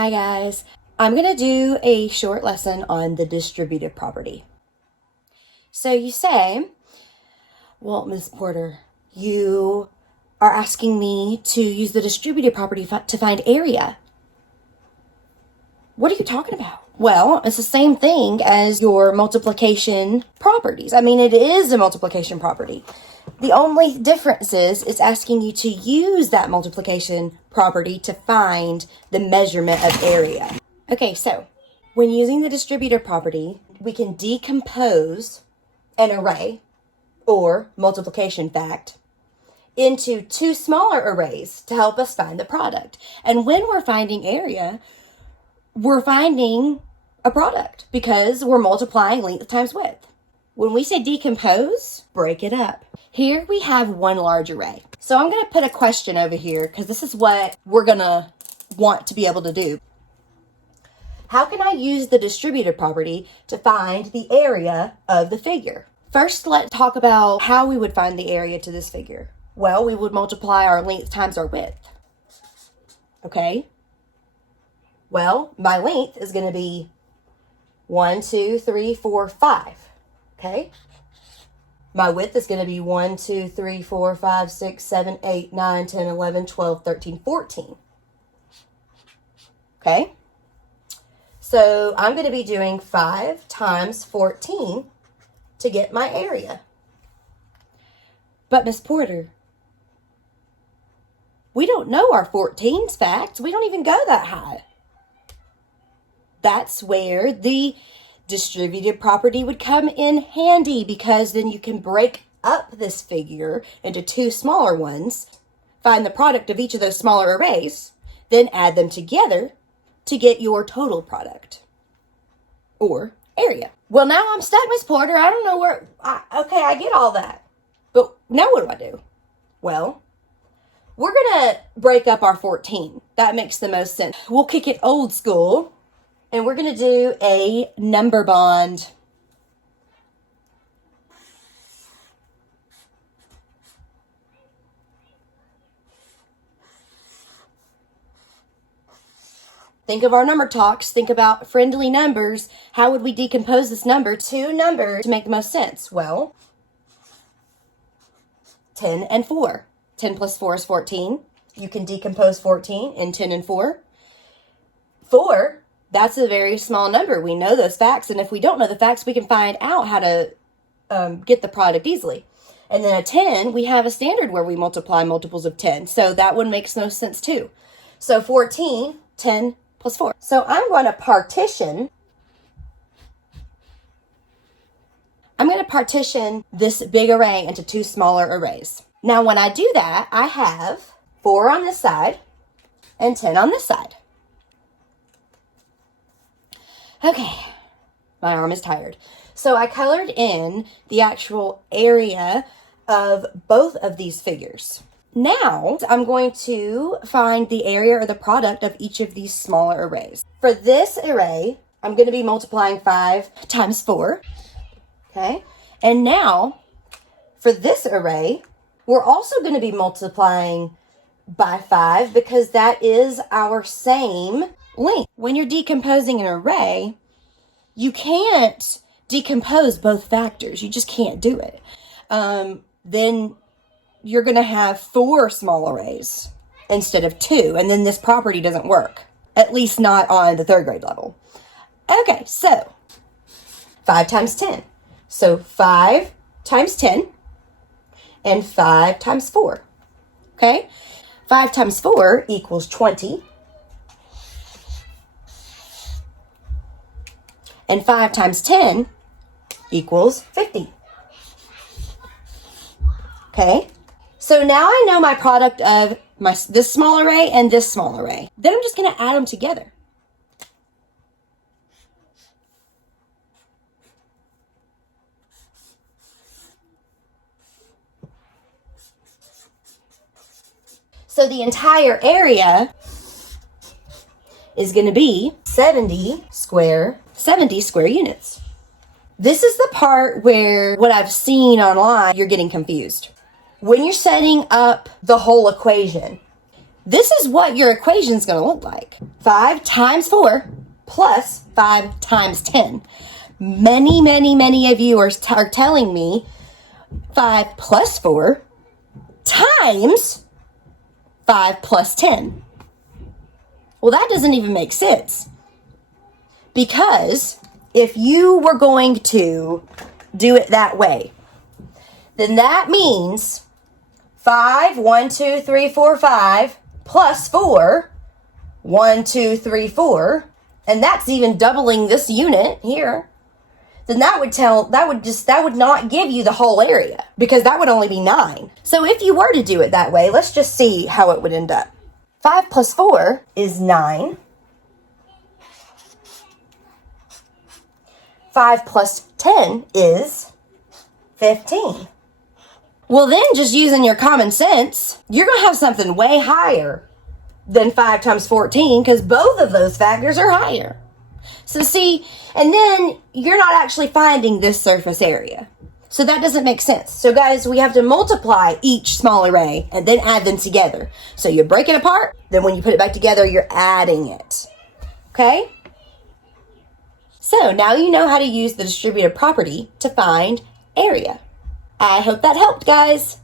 Hi guys, I'm going to do a short lesson on the distributive property. So you say, well, Ms. Porter, you are asking me to use the distributive property to find area. What are you talking about? Well, it's the same thing as your multiplication properties. I mean, it is a multiplication property. The only difference is it's asking you to use that multiplication property to find the measurement of area. Okay, so when using the distributive property, we can decompose an array or multiplication fact into two smaller arrays to help us find the product. And when we're finding area, we're finding a product because we're multiplying length times width. When we say decompose, break it up. Here we have one large array. So I'm going to put a question over here because this is what we're going to want to be able to do. How can I use the distributive property to find the area of the figure? First, let's talk about how we would find the area to this figure. Well, we would multiply our length times our width. Okay? Well, my length is going to be 1, 2, 3, 4, 5. Okay? My width is going to be 1, 2, 3, 4, 5, 6, 7, 8, 9, 10, 11, 12, 13, 14. Okay? So I'm going to be doing 5 times 14 to get my area. But Miss Porter, we don't know our 14's facts. We don't even go that high. That's where the distributive property would come in handy, because then you can break up this figure into two smaller ones, find the product of each of those smaller arrays, then add them together to get your total product or area. Well, now I'm stuck, Miss Porter. I don't know where. Okay, I get all that. But now what do I do? Well, we're going to break up our 14. That makes the most sense. We'll kick it old school. And we're going to do a number bond. Think of our number talks. Think about friendly numbers. How would we decompose this number? Two numbers to make the most sense. Well, 10 and 4. 10 plus 4 is 14. You can decompose 14 in 10 and 4. 4. That's a very small number. We know those facts, and if we don't know the facts, we can find out how to get the product easily. And then a 10, we have a standard where we multiply multiples of 10, so that one makes no sense too. So 14, 10 plus 4. So I'm going to partition this big array into two smaller arrays. Now when I do that, I have 4 on this side and 10 on this side. Okay, my arm is tired. So I colored in the actual area of both of these figures. Now I'm going to find the area or the product of each of these smaller arrays. For this array, I'm going to be multiplying 5 times 4. Okay, and now for this array, we're also going to be multiplying by 5 because that is our same length. When you're decomposing an array, you can't decompose both factors. You just can't do it. Then you're going to have 4 small arrays instead of 2, and then this property doesn't work, at least not on the 3rd grade level. Okay, so 5 times 10. So 5 times 10 and 5 times 4. Okay, 5 times 4 equals 20. And 5 times 10 equals 50. Okay, so now I know my product of this small array and this small array. Then I'm just going to add them together. So the entire area is going to be 70 square units. This is the part where what I've seen online, you're getting confused. When you're setting up the whole equation, this is what your equation is going to look like. 5 times 4 plus 5 times 10. Many of you are telling me 5 plus 4 times 5 plus 10. Well, that doesn't even make sense. Because if you were going to do it that way, then that means 5, 1, 2, 3, 4, 5 plus 4, 1, 2, 3, 4, and that's even doubling this unit here. Then that would not give you the whole area, because that would only be 9. So if you were to do it that way, let's just see how it would end up. 5 plus 4 is 9. 5 plus 10 is 15. Well, then, just using your common sense, you're going to have something way higher than 5 times 14, because both of those factors are higher. So see, and then you're not actually finding this surface area. So that doesn't make sense. So guys, we have to multiply each small array and then add them together. So you break it apart, then when you put it back together, you're adding it. Okay? So now you know how to use the distributive property to find area. I hope that helped, guys.